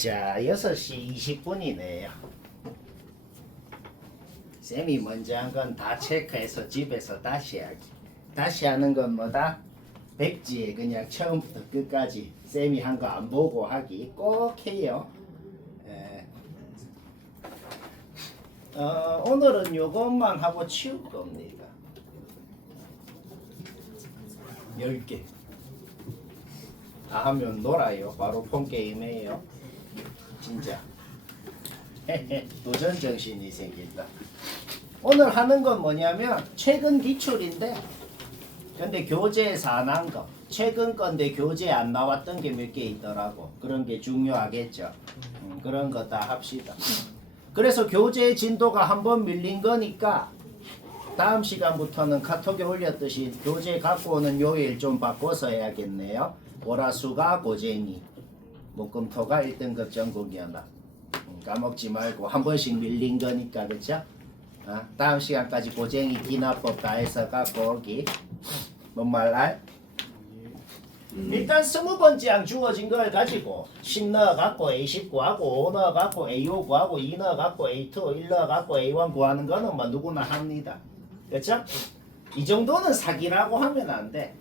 자, 6시 20분이네요. 쌤이 먼저 한 건 다 체크해서 집에서 다시 하기. 다시 하는 건 뭐다? 백지에 그냥 처음부터 끝까지 쌤이 한 거 안 보고 하기 꼭 해요. 예. 오늘은 요것만 하고 치울 겁니다. 10개. 다 하면 놀아요. 바로 폰게임해요. 진짜. 도전 정신이 생긴다. 오늘 하는 건 뭐냐면 최근 기출인데, 근데 교재에서 안 한 거, 최근 건데 교재에 안 나왔던 게 몇 개 있더라고. 그런 게 중요하겠죠. 그런 거 다 합시다. 그래서 교재 진도가 한번 밀린 거니까 다음 시간부터는 카톡에 올렸듯이 교재 갖고 오는 요일 좀 바꿔서 해야겠네요. 월화수가 고쟁이, 목금토가 1등급 전국연합. 까먹지 말고 한 번씩 밀린 거니까, 그쵸? 다음 시간까지 고쟁이 기납법 다 해서 갖고 오기. 뭔 말할? 일단 20번째 주어진 걸 가지고 10 넣어갖고 A10 구하고 5 넣어갖고 A5 구하고 2 넣어갖고 A2 1 넣어갖고 A1 구하는 거는 뭐 누구나 합니다. 그렇죠? 이 정도는 사기라고 하면 안 돼.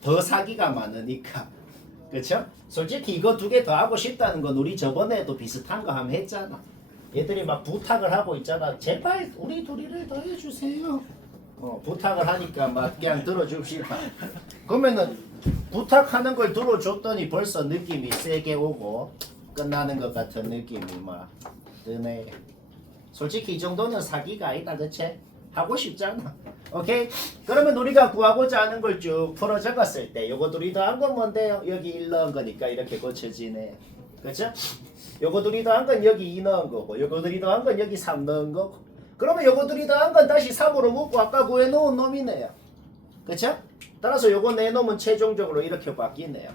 더 사기가 많으니까. 그렇죠? 솔직히 이거 2개 더 하고 싶다는 건 우리 저번에도 비슷한 거 한번 했잖아. 얘들이 막 부탁을 하고 있잖아. 제발 우리 둘이를 더 해주세요. 부탁을 하니까 막 그냥 들어줍시다. 그러면은 부탁하는 걸 들어줬더니 벌써 느낌이 세게 오고 끝나는 것 같은 느낌이 막 드네. 솔직히 이 정도는 사기가 아니다, 그치? 하고 싶잖아. 오케이? 그러면 우리가 구하고자 하는 걸 쭉 풀어 적었을 때 요거 둘이 더한 건 뭔데요? 여기 1 넣은 거니까 이렇게 고쳐지네. 그쵸? 요거 둘이 더한 건 여기 2 넣은 거고, 요거 둘이 더한 건 여기 3 넣은 거고. 그러면 요거 둘이 더한 건 다시 3으로 묶고 아까 구해놓은 놈이네요. 그쵸? 따라서 요거 내놓으면 최종적으로 이렇게 바뀌네요.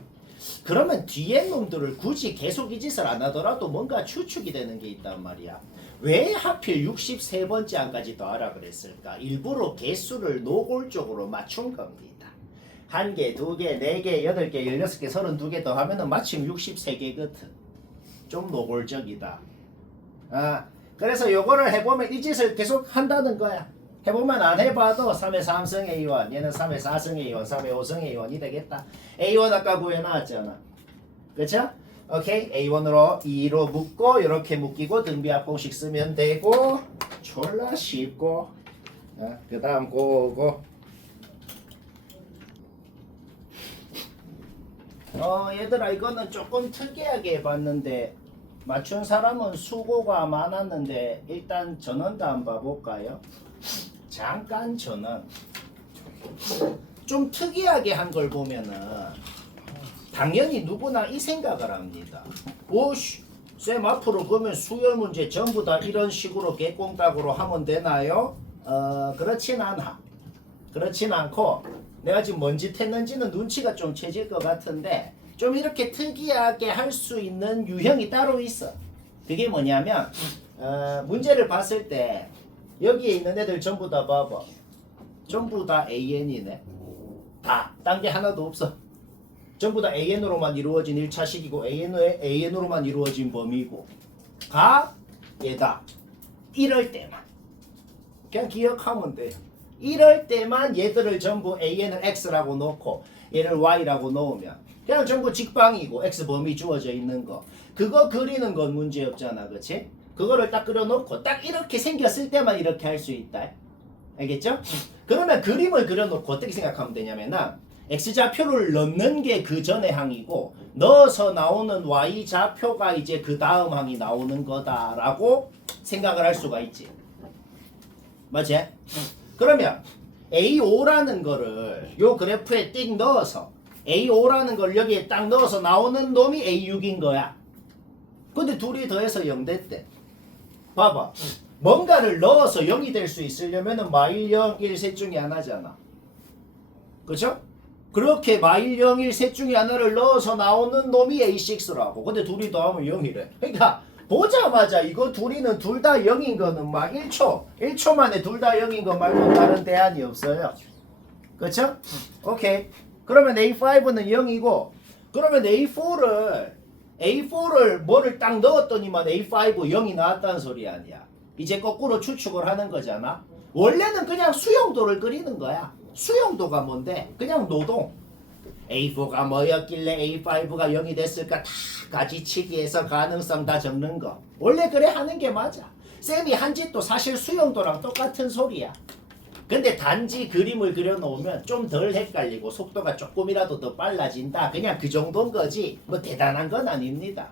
그러면 뒤에 놈들을 굳이 계속 이 짓을 안 하더라도 뭔가 추측이 되는 게 있단 말이야. 왜 하필 63번째 안까지 더하라 그랬을까? 일부러 개수를 노골적으로 맞춘 겁니다. 1개, 2개, 4개, 8개, 16개, 32개 더하면 마침 63개거든. 좀 노골적이다. 그래서 요거를 해보면 이 짓을 계속 한다는 거야. 해보면 안 해봐도 3의 3승 A1, 얘는 3의 4승 A1, 3의 5승 A1이 되겠다. A1 아까 구해놨잖아. 그쵸? 오케이, A1으로 2로 묶고 이렇게 묶이고 등비합공식 쓰면 되고 졸라 쉽고. 그 다음 고고. 얘들아 이거는 조금 특이하게 해봤는데 맞춘 사람은 수고가 많았는데 일단 전원도 한번 봐볼까요? 잠깐 전원. 좀 특이하게 한 걸 보면은 당연히 누구나 이 생각을 합니다. 오씨, 쌤 앞으로 그러면 수열 문제 전부 다 이런 식으로 개꽁딱으로 하면 되나요? 그렇진 않아. 그렇진 않고 내가 지금 뭔 짓 했는지는 눈치가 좀 채질 것 같은데 좀 이렇게 특이하게 할 수 있는 유형이 따로 있어. 그게 뭐냐면 문제를 봤을 때 여기에 있는 애들 전부 다 봐봐. 전부 다 AN이네. 다. 딴 게 하나도 없어. 전부 다 AN으로만 이루어진 1차식이고 AN으로만 이루어진 범위고 가 얘다. 이럴 때만. 그냥 기억하면 돼요. 이럴 때만 얘들을 전부 AN을 X라고 놓고 얘를 Y라고 놓으면 그냥 전부 직방이고 X 범위 주어져 있는 거. 그거 그리는 건 문제 없잖아. 그치? 그거를 딱 그려놓고 딱 이렇게 생겼을 때만 이렇게 할 수 있다. 알겠죠? 그러면 그림을 그려놓고 어떻게 생각하면 되냐면은 X좌표를 넣는 게 그 전의 항이고 넣어서 나오는 Y좌표가 이제 그 다음 항이 나오는 거다라고 생각을 할 수가 있지. 맞지? 그러면 A5라는 거를 요 그래프에 띡 넣어서 A5라는 걸 여기에 딱 넣어서 나오는 놈이 A6인 거야. 근데 둘이 더해서 0 됐대. 봐봐. 뭔가를 넣어서 0이 될 수 있으려면은 마일 0, 1 셋 중에 하나잖아. 그쵸? 그렇게 마일 0, 1 셋 중에 하나를 넣어서 나오는 놈이 A6라고. 근데 둘이 더하면 0이래. 그러니까 보자마자 이거 둘이는 둘 다 0인 거는 막 1초 만에 둘 다 0인 거 말고 다른 대안이 없어요. 그쵸? 오케이. 그러면 A5는 0이고 그러면 A4를 A4를 뭐를 딱 넣었더니만 A5 0이 나왔다는 소리 아니야. 이제 거꾸로 추측을 하는 거잖아. 원래는 그냥 수용도를 그리는 거야. 수용도가 뭔데? 그냥 노동. A4가 뭐였길래 A5가 0이 됐을까 다 가지치기해서 가능성 다 적는 거. 원래 그래 하는 게 맞아. 쌤이 한 짓도 사실 수용도랑 똑같은 소리야. 근데 단지 그림을 그려놓으면 좀 덜 헷갈리고 속도가 조금이라도 더 빨라진다. 그냥 그 정도인 거지. 뭐 대단한 건 아닙니다.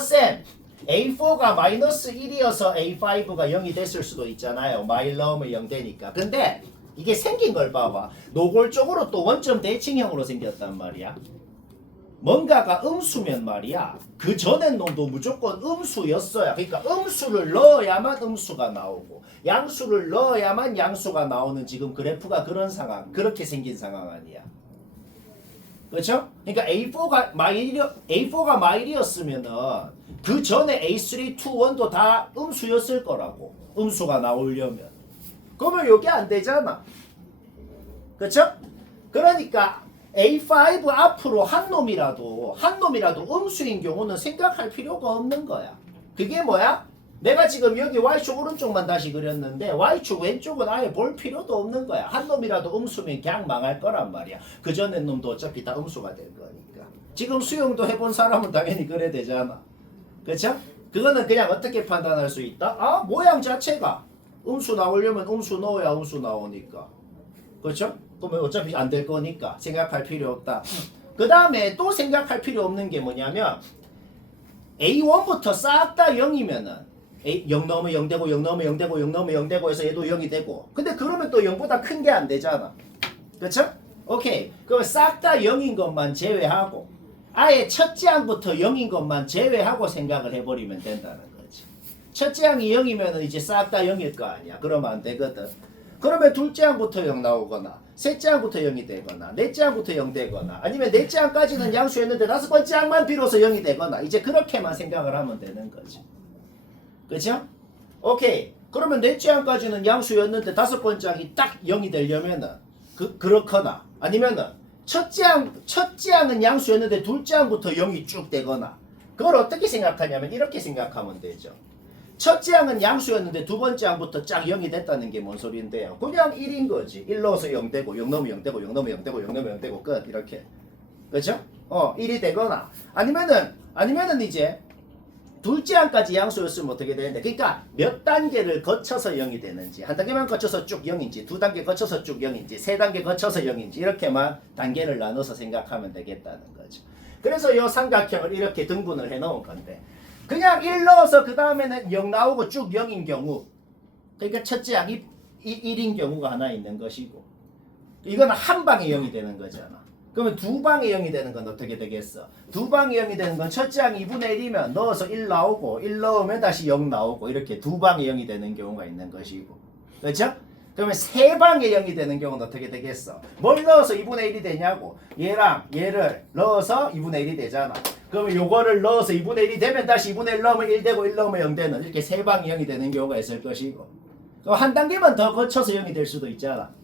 쌤 A4가 마이너스 1이어서 A5가 0이 됐을 수도 있잖아요. 마일 넣으면 0 되니까. 근데 이게 생긴 걸 봐봐. 노골적으로 또 원점 대칭형으로 생겼단 말이야. 뭔가가 음수면 말이야. 그 전엔 놈도 무조건 음수였어야. 그러니까 음수를 넣어야만 음수가 나오고 양수를 넣어야만 양수가 나오는 지금 그래프가 그런 상황. 그렇게 생긴 상황 아니야. 그렇죠? 그러니까 A4가 마일이었으면은 그 전에 A3, 2, 1도 다 음수였을 거라고. 음수가 나오려면. 그러면 이게 안 되잖아. 그렇죠? 그러니까 A5 앞으로 한 놈이라도 음수인 경우는 생각할 필요가 없는 거야. 그게 뭐야? 내가 지금 여기 Y축 오른쪽만 다시 그렸는데 Y축 왼쪽은 아예 볼 필요도 없는 거야. 한 놈이라도 음수면 그냥 망할 거란 말이야. 그 전에 놈도 어차피 다 음수가 될 거니까. 지금 수용도 해본 사람은 당연히 그래 되잖아. 그렇죠? 그거는 그냥 어떻게 판단할 수 있다? 아, 모양 자체가 음수 나오려면 음수 넣어야 음수 나오니까. 그렇죠? 그러면 어차피 안 될 거니까 생각할 필요 없다. 그 다음에 또 생각할 필요 없는 게 뭐냐면 A1부터 싹 다 0이면은 0 넣으면 0 되고 0 넣으면 0 되고 0 넣으면 0 되고 해서 얘도 0이 되고 근데 그러면 또 0보다 큰 게 안 되잖아. 그렇죠? 오케이. 그럼 싹 다 0인 것만 제외하고 아예 첫째 항부터 0인 것만 제외하고 생각을 해버리면 된다는 거지. 첫째 항이 0이면 이제 싹 다 0일 거 아니야. 그러면 안 되거든. 그러면 둘째 항부터 0 나오거나 셋째 항부터 0이 되거나 넷째 항부터 0 되거나 아니면 넷째 항까지는 양수였는데 다섯 번째 항만 비로소 0이 되거나 이제 그렇게만 생각을 하면 되는 거지. 그렇죠? 오케이. 그러면 넷째 항까지는 양수였는데 다섯 번째 항이 딱 0이 되려면은 그렇거나 아니면은 첫째 항은 양수였는데 둘째 항부터 0이 쭉 되거나 그걸 어떻게 생각하냐면 이렇게 생각하면 되죠. 첫째 항은 양수였는데 두 번째 항부터 쫙 0이 됐다는 게 뭔 소리인데요? 그냥 1인 거지. 1 넣어서 0 되고 0 넣으면 0 되고 0 넣으면 0 되고 0 넣으면 0 되고 끝. 이렇게. 그렇죠? 1이 되거나 아니면은 이제 둘째 항까지 양수였으면 어떻게 되는데 그러니까 몇 단계를 거쳐서 0이 되는지 한 단계만 거쳐서 쭉 0인지 두 단계 거쳐서 쭉 0인지 세 단계 거쳐서 0인지 이렇게만 단계를 나눠서 생각하면 되겠다는 거죠. 그래서 이 삼각형을 이렇게 등분을 해 놓은 건데 그냥 1 넣어서 그 다음에는 0 나오고 쭉 0인 경우 그러니까 첫째 항이 1인 경우가 하나 있는 것이고 이건 한 방에 0이 되는 거잖아. 그러면 두 방에 0이 되는 건 어떻게 되겠어? 두 방에 0이 되는 건 첫째 항 2분의 1이면 넣어서 1 나오고 1 넣으면 다시 0 나오고 이렇게 두 방에 0이 되는 경우가 있는 것이고 그렇죠? 그러면 세 방에 0이 되는 경우는 어떻게 되겠어? 뭘 넣어서 2분의 1이 되냐고 얘랑 얘를 넣어서 2분의 1이 되잖아. 그러면 요거를 넣어서 2분의 1이 되면 다시 2분의 1 넣으면 1 되고 1 넣으면 0 되는 이렇게 세 방에 0이 되는 경우가 있을 것이고 그럼 한 단계만 더 거쳐서 0이 될 수도 있잖아.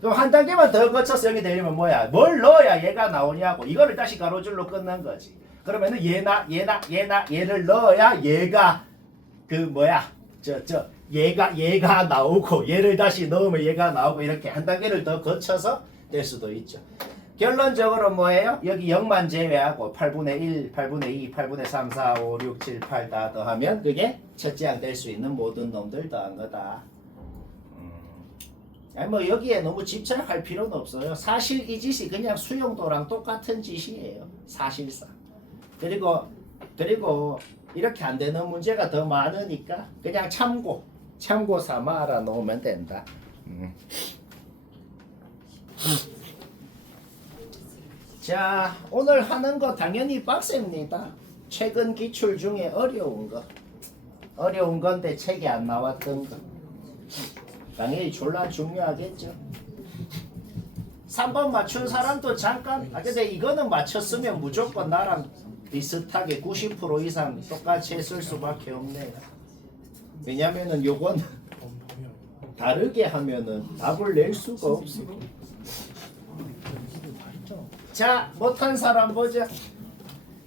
그럼 한 단계만 더 거쳐서 0이 되려면 뭐야? 뭘 넣어야 얘가 나오냐고. 이거를 다시 가로줄로 끝난 거지. 그러면은 얘를 넣어야 얘가 얘가 나오고 얘를 다시 넣으면 얘가 나오고 이렇게 한 단계를 더 거쳐서 될 수도 있죠. 결론적으로 뭐예요? 여기 0만 제외하고 8분의 1, 8분의 2, 8분의 3, 4, 5, 6, 7, 8 다 더하면 그게 첫째 항 될 수 있는 모든 놈들 더한 거다. 아니 뭐 여기에 너무 집착할 필요는 없어요. 사실 이 짓이 그냥 수용도랑 똑같은 짓이에요. 사실상. 그리고 이렇게 안 되는 문제가 더 많으니까 그냥 참고 삼아 알아놓으면 된다. 자, 오늘 하는 거 당연히 빡셉니다. 최근 기출 중에 어려운 건데 책에 안 나왔던 거. 당연히 졸라 중요하겠죠. 3번 맞춘 사람도 잠깐 근데 이거는 맞췄으면 무조건 나랑 비슷하게 90% 이상 똑같이 했을 수밖에 없네요. 왜냐면은 요건 다르게 하면은 답을 낼 수가 없어. 자, 못한 사람 보자.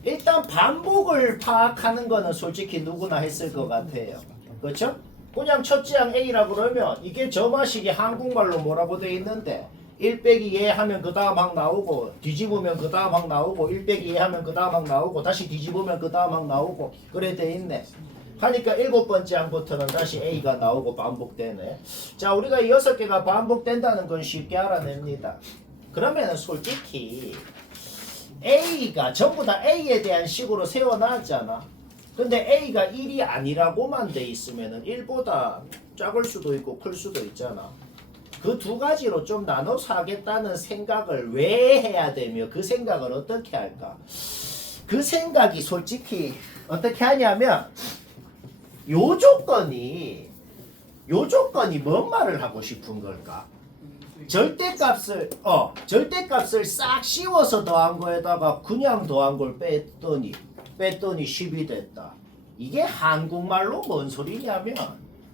일단 반복을 파악하는 거는 솔직히 누구나 했을 것 같아요. 그렇죠? 그냥 첫째항 A라 그러면 이게 저마식이 한국말로 뭐라고 돼 있는데 1 빼기 예 하면 그 다음 항 나오고 뒤집으면 그 다음 항 나오고 1 빼기 예 하면 그 다음 항 나오고 다시 뒤집으면 그 다음 항 나오고 그래 돼 있네. 하니까 7번째 항부터는 다시 A가 나오고 반복되네. 자, 우리가 이 6개가 반복된다는 건 쉽게 알아냅니다. 그러면 솔직히 A가 전부 다 A에 대한 식으로 세워놨잖아. 근데 A가 1이 아니라고만 돼 있으면은 1보다 작을 수도 있고 클 수도 있잖아. 그 두 가지로 좀 나눠서 하겠다는 생각을 왜 해야 되며 그 생각을 어떻게 할까? 그 생각이 솔직히 어떻게 하냐면 요 조건이 뭔 말을 하고 싶은 걸까? 절대값을 싹 씌워서 더한 거에다가 그냥 더한 걸 뺐더니 10이 됐다. 이게 한국말로 뭔 소리냐면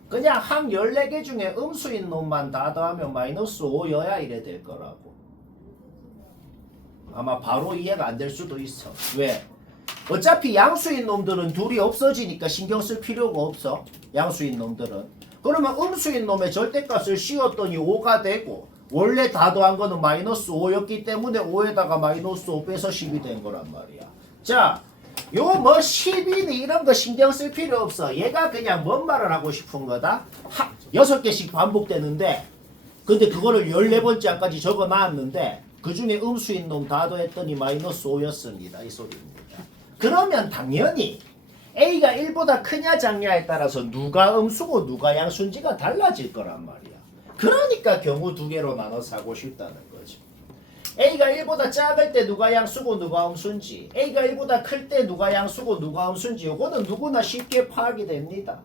그냥 항 14개 중에 음수인 놈만 다 더하면 마이너스 5여야 이래 될 거라고. 아마 바로 이해가 안 될 수도 있어. 왜? 어차피 양수인 놈들은 둘이 없어지니까 신경 쓸 필요가 없어. 양수인 놈들은. 그러면 음수인 놈의 절대값을 씌웠더니 5가 되고 원래 다 더한 거는 마이너스 5였기 때문에 5에다가 마이너스 5 빼서 10이 된 거란 말이야. 자, 요 뭐 10이니 이런 거 신경 쓸 필요 없어. 얘가 그냥 뭔 말을 하고 싶은 거다. 6개씩 반복되는데 근데 그거를 14번째 항까지 적어놨는데 그 중에 음수인 놈 다 더했더니 마이너스 5였습니다. 이 소리입니다. 그러면 당연히 A가 1보다 크냐 작냐에 따라서 누가 음수고 누가 양수인지가 달라질 거란 말이야. 그러니까 경우 두 개로 나눠서 하고 싶다는 거죠. A가 1보다 작을 때 누가 양수고 누가 음수인지, A가 1보다 클 때 누가 양수고 누가 음수인지 이거는 누구나 쉽게 파악이 됩니다.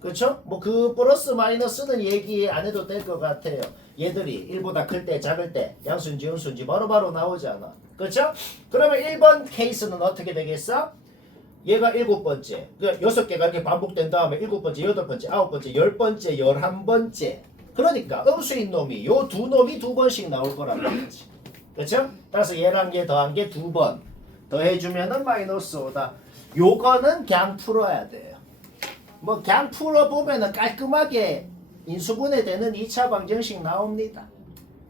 그렇죠? 뭐 그 플러스 마이너스는 얘기 안 해도 될 것 같아요. 얘들이 1보다 클 때 작을 때 양수인지 음수인지 바로바로 나오잖아. 그렇죠? 그러면 1번 케이스는 어떻게 되겠어? 얘가 7번째, 그러니까 6개가 이렇게 반복된 다음에 7번째, 8번째, 9번째, 10번째, 11번째. 그러니까 음수인 놈이 요 두 놈이 2번씩 나올 거란 말이지. 그렇죠? 따라서 얘랑 얘 더한 게 2번 더해주면은 마이너스 5다. 요거는 그냥 풀어야 돼요. 뭐 그냥 풀어보면은 깔끔하게 인수분해되는 2차 방정식 나옵니다.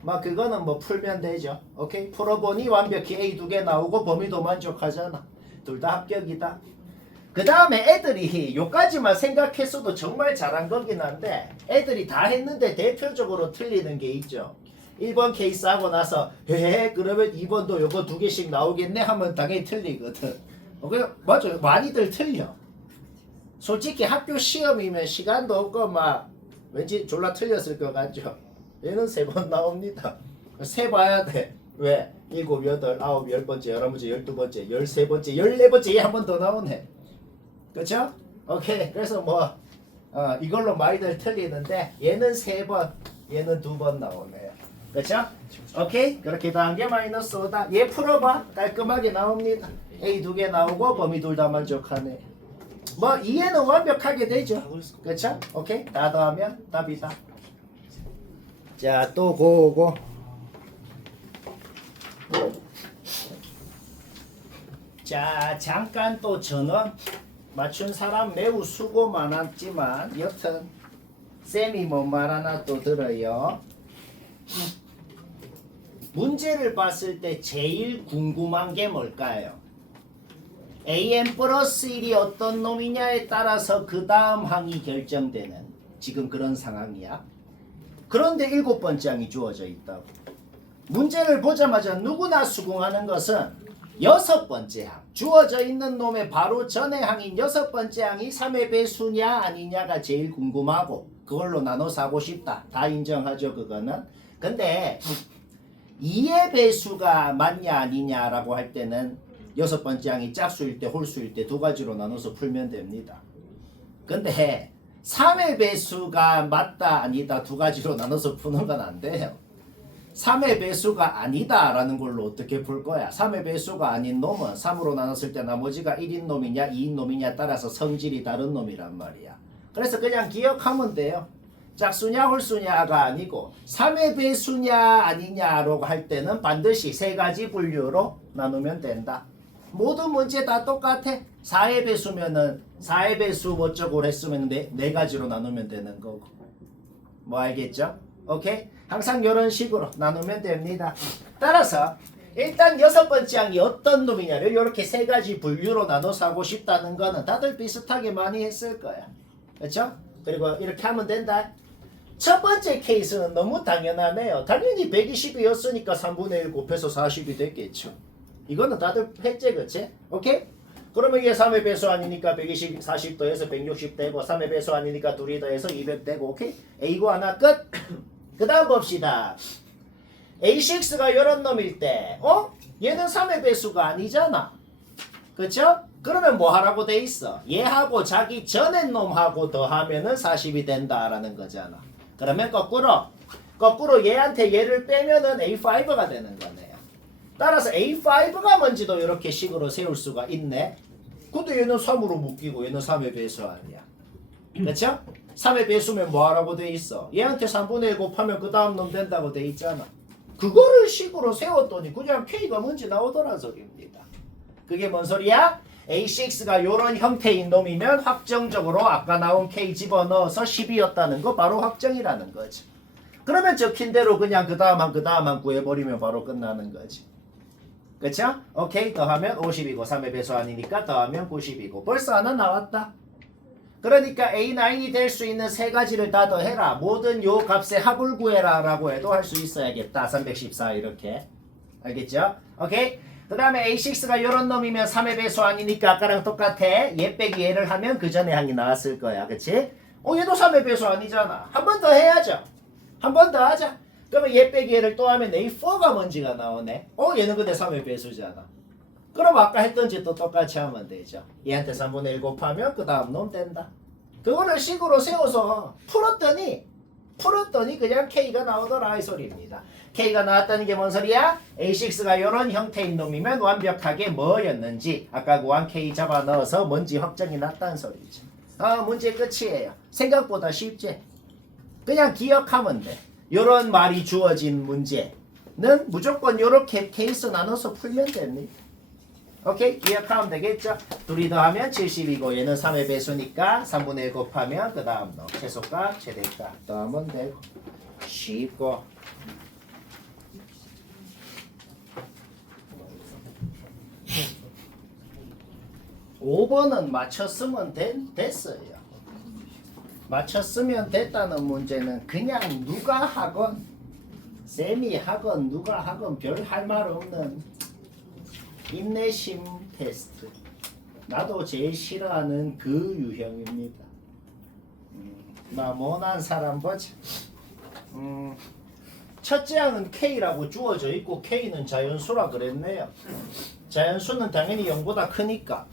막 그거는 뭐 풀면 되죠. 오케이? 풀어보니 완벽히 A 2개 나오고 범위도 만족하잖아. 둘 다 합격이다. 그 다음에 애들이 요까지만 생각했어도 정말 잘한 거긴 한데 애들이 다 했는데 대표적으로 틀리는 게 있죠. 1번 케이스 하고 나서 헤헤 그러면 2번도 요거 2개씩 나오겠네 하면 당연히 틀리거든. 맞아요. 많이들 틀려. 솔직히 학교 시험이면 시간도 없고 막 왠지 졸라 틀렸을 것 같죠. 얘는 3번 나옵니다. 세봐야 돼. 왜? 7, 8, 9, 10번째, 11번째, 12번째, 13번째, 14번째 얘 한 번 더 나오네. 그쵸? 오케이. 그래서 뭐 이걸로 많이들 틀리는데 얘는 3번, 얘는 2번 나오네요. 그쵸? 오케이. 그렇게 더한 게 마이너스 5다. 얘 풀어봐. 깔끔하게 나옵니다. A 2개 나오고 범위 둘 다 만족하네. 뭐 이해는 완벽하게 되죠. 그쵸? 오케이. 다 더하면 답이다. 자, 또 고고. 자, 잠깐 또 전원 맞춘 사람 매우 수고 많았지만 여튼 쌤이 뭔 말 하나 또 들어요. 문제를 봤을 때 제일 궁금한 게 뭘까요? AM 플러스 1이 어떤 놈이냐에 따라서 그 다음 항이 결정되는 지금 그런 상황이야. 그런데 7번째 항이 주어져 있다고. 문제를 보자마자 누구나 수긍하는 것은 6번째 항, 주어져 있는 놈의 바로 전의 항인 6번째 항이 3의 배수냐 아니냐가 제일 궁금하고 그걸로 나눠서 하고 싶다. 다 인정하죠 그거는. 근데 2의 배수가 맞냐 아니냐라고 할 때는 6번째 항이 짝수일 때 홀수일 때 두 가지로 나눠서 풀면 됩니다. 근데 3의 배수가 맞다 아니다 두 가지로 나눠서 푸는 건 안 돼요. 3의 배수가 아니다 라는 걸로 어떻게 풀 거야? 3의 배수가 아닌 놈은 3으로 나눴을 때 나머지가 1인 놈이냐 2인 놈이냐 따라서 성질이 다른 놈이란 말이야. 그래서 그냥 기억하면 돼요. 짝수냐 홀수냐가 아니고 3의 배수냐 아니냐라고 할 때는 반드시 세 가지 분류로 나누면 된다. 모든 문제 다 똑같아. 4의 배수면은 4의 배수 뭐쩌고 했으면 네 가지로 나누면 되는 거고. 뭐 알겠죠? 오케이? 항상 이런 식으로 나누면 됩니다. 따라서 일단 6번째 항이 어떤 놈이냐를 이렇게 3가지 분류로 나눠서 하고 싶다는 거는 다들 비슷하게 많이 했을 거야. 그렇죠? 그리고 이렇게 하면 된다. 첫 번째 케이스는 너무 당연하네요. 당연히 120이었으니까 3분의 1 곱해서 40이 됐겠죠. 이거는 다들 했지, 그치? 오케이? 그러면 이게 3의 배수 아니니까 120, 40 더해서 160 되고 3의 배수 아니니까 2이 더해서 200 되고 오케이? A고 하나 끝! 그 다음 봅시다. A6가 이런 놈일 때 얘는 3의 배수가 아니잖아. 그쵸? 그러면 뭐 하라고 돼 있어? 얘하고 자기 전에 놈하고 더하면은 40이 된다라는 거잖아. 그러면 거꾸로 얘한테 얘를 빼면은 A5가 되는 거네요. 따라서 A5가 뭔지도 이렇게 식으로 세울 수가 있네. 근데 얘는 3으로 묶이고 얘는 3의 배수 아니야. 그쵸? 3의 배수면 뭐 하라고 돼 있어? 얘한테 3분의 1 곱하면 그 다음 놈 된다고 돼 있잖아. 그거를 식으로 세웠더니 그냥 K가 뭔지 나오더란 소리입니다. 그게 뭔 소리야? A6가 이런 형태인 놈이면 확정적으로 아까 나온 K 집어넣어서 10이었다는 거 바로 확정이라는 거지. 그러면 적힌 대로 그냥 그 다음 한 구해버리면 바로 끝나는 거지. 그쵸? 오케이, 더하면 50이고 3의 배수 아니니까 더하면 90이고 벌써 하나 나왔다. 그러니까 A9이 될 수 있는 3가지를 다 더해라. 모든 요 값의 합을 구해라 라고 해도 할 수 있어야겠다. 314 이렇게. 알겠죠? 오케이? 그 다음에 A6가 요런 놈이면 3의 배수 아니니까 아까랑 똑같아. 얘 빼기 얘를 하면 그 전에 항이 나왔을 거야. 그치? 얘도 3의 배수 아니잖아. 한 번 더 해야죠. 한 번 더 하자. 그러면 얘 빼기 얘를 또 하면 A4가 뭔지가 나오네. 얘는 근데 3의 배수잖아. 그럼 아까 했던 짓도 똑같이 하면 되죠. 얘한테 3분의 1 곱하면 그 다음 놈 된다. 그거를 식으로 세워서 풀었더니 그냥 K가 나오더라 이 소리입니다. K가 나왔다는 게 뭔 소리야? A6가 이런 형태인 놈이면 완벽하게 뭐였는지 아까 구한 K 잡아 넣어서 뭔지 확정이 났다는 소리죠. 문제 끝이에요. 생각보다 쉽지? 그냥 기억하면 돼. 이런 말이 주어진 문제는 무조건 이렇게 케이스 나눠서 풀면 됩니다. 오케이? 기억하면 되겠죠? 둘이 더하면 70이고 얘는 3의 배수니까 3분의 1 곱하면 그 다음 놈 최소값 최대값 더하면 되고 쉽고 (5번은) 맞췄으면 됐어요. 맞췄으면 됐다는 문제는 그냥 누가 하건 쌤이 하건 누가 하건 별 할 말 없는 인내심 테스트. 나도 제일 싫어하는 그 유형입니다. 모난 사람 보자. 첫째 항은 K라고 주어져 있고 K는 자연수라 그랬네요. 자연수는 당연히 0보다 크니까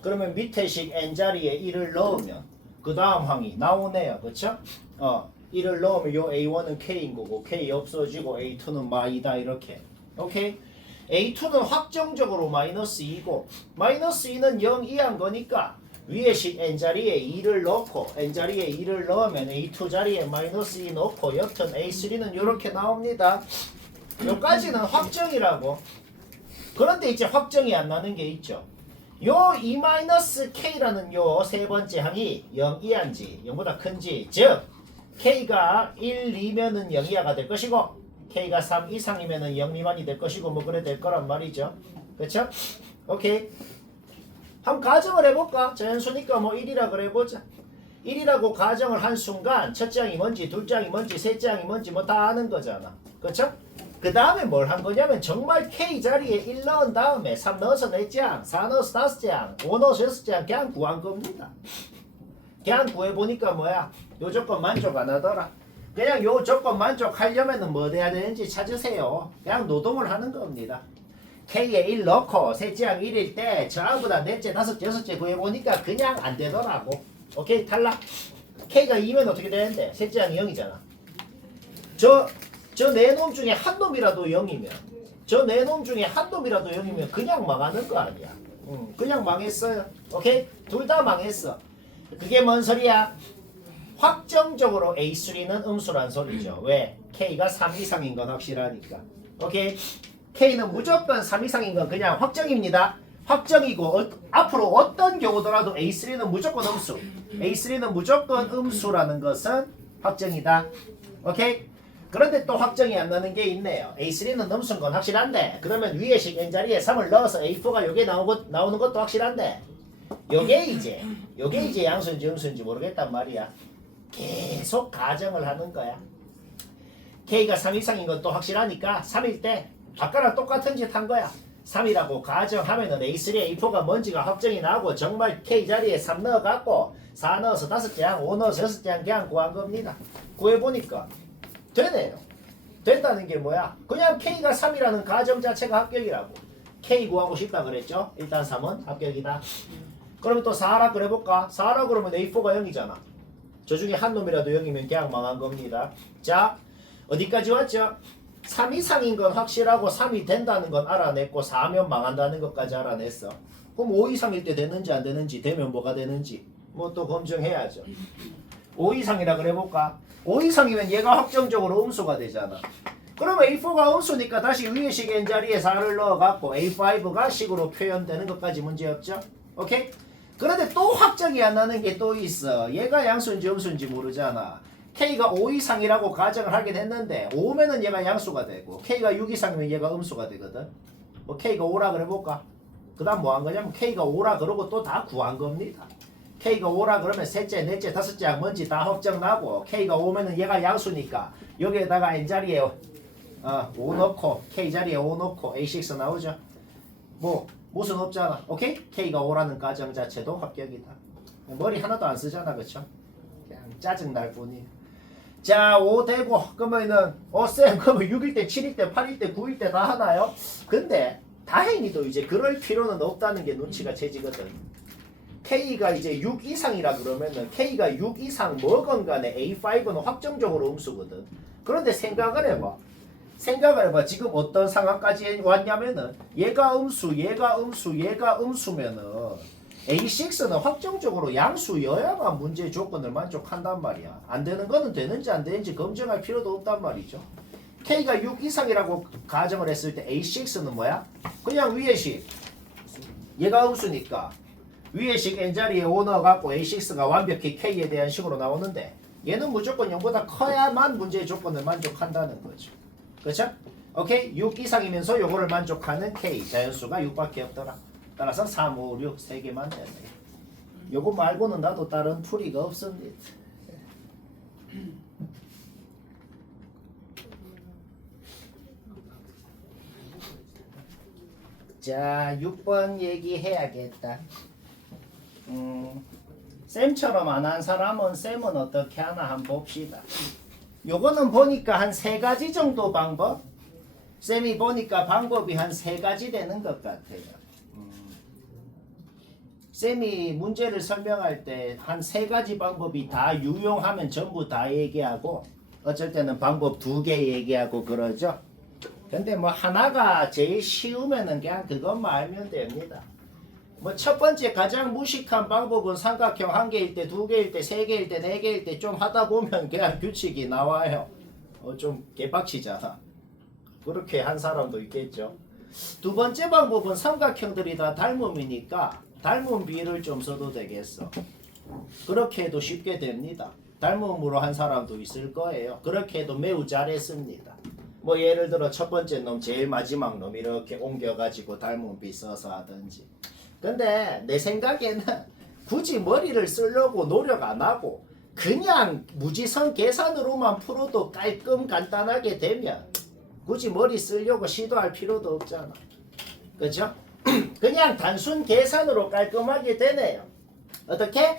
그러면 밑에 식 n자리에 1을 넣으면 그 다음 항이 나오네요. 그쵸? 1을 넣으면 요 A1은 K인 거고 K 없어지고 A2는 마이다 이렇게. 오케이? A2는 확정적으로 마이너스 2고 마이너스 2는 0 이한 거니까 위에 식 n자리에 2를 넣고 n자리에 2를 넣으면 A2 자리에 마이너스 2 넣고 여튼 A3는 이렇게 나옵니다. 요까지는 확정이라고. 그런데 이제 확정이 안 나는 게 있죠. 요 E-K라는 요 세 번째 항이 0 이하인지 0보다 큰지 즉 K가 1, 2면은 0 이하가 될 것이고 K가 3 이상이면은 0 미만이 될 것이고 뭐 그래 될 거란 말이죠. 그쵸? 오케이. 한번 가정을 해볼까? 자연수니까 뭐 1이라 그래 보자. 1이라고 가정을 한 순간 첫째 항이 뭔지 둘째 항이 뭔지 셋째 항이 뭔지 뭐 다 아는 거잖아. 그쵸? 그 다음에 뭘 한 거냐면 정말 K 자리에 1 넣은 다음에 3 넣어서 4장, 4 넣어서 5장, 5 넣어서 6장 그냥 구한 겁니다. 그냥 구해보니까 뭐야? 요 조건 만족 안 하더라. 그냥 요 조건 만족하려면 뭐 돼야 되는지 찾으세요. 그냥 노동을 하는 겁니다. K에 1 넣고 셋째 항 1일 때 저항보다 넷째, 다섯째, 여섯째 구해보니까 그냥 안 되더라고. 오케이? 탈락. K가 2면 어떻게 되는데? 셋째 항이 0이잖아. 저 네 놈 중에 한 놈이라도 0이면 저 네 놈 중에 한 놈이라도 0이면 그냥 망하는 거 아니야. 그냥 망했어요. 오케이? 둘 다 망했어. 그게 뭔 소리야? 확정적으로 A3는 음수란 소리죠. 왜? K가 3 이상인 건 확실하니까. 오케이? K는 무조건 3 이상인 건 그냥 확정입니다. 확정이고 앞으로 어떤 경우더라도 A3는 무조건 음수. A3는 무조건 음수라는 것은 확정이다. 오케이? 그런데 또 확정이 안 나는 게 있네요. A3는 음수인 건 확실한데 그러면 위에 식 n자리에 3을 넣어서 A4가 요게 나오는 것도 확실한데 요게 이제 양수인지 음수인지 모르겠단 말이야. 계속 가정을 하는 거야. K가 3 이상인 건 또 확실하니까 3일 때 아까랑 똑같은 짓 한 거야. 3이라고 가정하면은 A3, A4가 뭔지가 확정이 나고 정말 K 자리에 3 넣어갖고 4 넣어서 5장, 5 넣어서 6장 그냥 구한 겁니다. 구해보니까 되네요. 된다는 게 뭐야? 그냥 K가 3이라는 가정 자체가 합격이라고. K 구하고 싶다 그랬죠? 일단 3은 합격이다. 그러면 또 4라 그래볼까? 4라 그러면 A4가 0이잖아. 저 중에 한 놈이라도 0이면 그냥 망한 겁니다. 자, 어디까지 왔죠? 3 이상인 건 확실하고 3이 된다는 건 알아냈고 4면 망한다는 것까지 알아냈어. 그럼 5 이상일 때 되는지 안 되는지, 되면 뭐가 되는지 뭐 또 검증해야죠. 5 이상이라 그래볼까? 5 이상이면 얘가 확정적으로 음수가 되잖아. 그러면 A4가 음수니까 다시 위의 식 n자리에 4를 넣어갖고 A5가 식으로 표현되는 것까지 문제 없죠? 오케이? 그런데 또 확정이 안 나는 게 또 있어. 얘가 양수인지 음수인지 모르잖아. K가 5 이상이라고 가정을 하긴 했는데 5면은 얘가 양수가 되고 K가 6 이상이면 얘가 음수가 되거든. 뭐 K가 5라 그래볼까? 그 다음 뭐 한 거냐면 K가 5라 그러고 또 다 구한 겁니다. K가 5라 그러면 셋째, 넷째, 다섯째 뭔지 다 확정 나고 K가 5면은 얘가 양수니까 여기에다가 n자리에 5 넣고 K 자리에 5 넣고 A6 나오죠. 뭐 무슨 없잖아. 오케이? K가 5라는 가정 자체도 합격이다. 머리 하나도 안 쓰잖아. 그쵸? 그냥 짜증날 뿐이야. 자, 5 되고 그러면은 쌤 그러면 6일 때 7일 때 8일 때 9일 때 다 하나요? 근데 다행히도 이제 그럴 필요는 없다는 게 눈치가 채지거든. K가 이제 6 이상이라 그러면은 K가 6 이상 뭐건 간에 A5는 확정적으로 음수거든. 그런데 생각을 해봐. 지금 어떤 상황까지 왔냐면은 얘가 음수, 얘가 음수, 얘가 음수면은 A6는 확정적으로 양수여야만 문제 조건을 만족한단 말이야. 안 되는 거는 되는지 안 되는지 검증할 필요도 없단 말이죠. K가 6 이상이라고 가정을 했을 때 A6는 뭐야? 그냥 위의 식. 얘가 음수니까 위의 식 n자리에 5 넣어갖고 A6가 완벽히 K에 대한 식으로 나오는데 얘는 무조건 0보다 커야만 문제의 조건을 만족한다는 거죠. 그렇죠? 오케이? 6 이상이면서 요거를 만족하는 K 자연수가 6밖에 없더라. 따라서 3, 5, 6 3개만 되네. 요거 말고는 나도 다른 풀이가 없습니다. 자, 6번 얘기해야겠다. 쌤처럼 안 한 사람은 쌤은 어떻게 하나 한번 봅시다. 요거는 보니까 한 3가지 정도 방법? 쌤이 보니까 방법이 한 3가지 되는 것 같아요. 쌤이 문제를 설명할 때 한 3가지 방법이 다 유용하면 전부 다 얘기하고 어쩔 때는 방법 2개 얘기하고 그러죠. 근데 뭐 하나가 제일 쉬우면은 그냥 그것만 알면 됩니다. 뭐 첫 번째 가장 무식한 방법은 삼각형 1개일 때, 2개일 때, 3개일 때, 4개일 때 좀 하다 보면 그냥 규칙이 나와요. 좀 개빡치잖아. 그렇게 한 사람도 있겠죠. 두 번째 방법은 삼각형들이 다 닮음이니까 닮음 비를 좀 써도 되겠어. 그렇게 해도 쉽게 됩니다. 닮음으로 한 사람도 있을 거예요. 그렇게 해도 매우 잘했습니다. 뭐 예를 들어 첫 번째 놈, 제일 마지막 놈 이렇게 옮겨가지고 닮음 비 써서 하든지. 근데 내 생각에는 굳이 머리를 쓰려고 노력 안 하고 그냥 무지성 계산으로만 풀어도 깔끔 간단하게 되면 굳이 머리 쓰려고 시도할 필요도 없잖아. 그죠? 그냥 단순 계산으로 깔끔하게 되네요. 어떻게?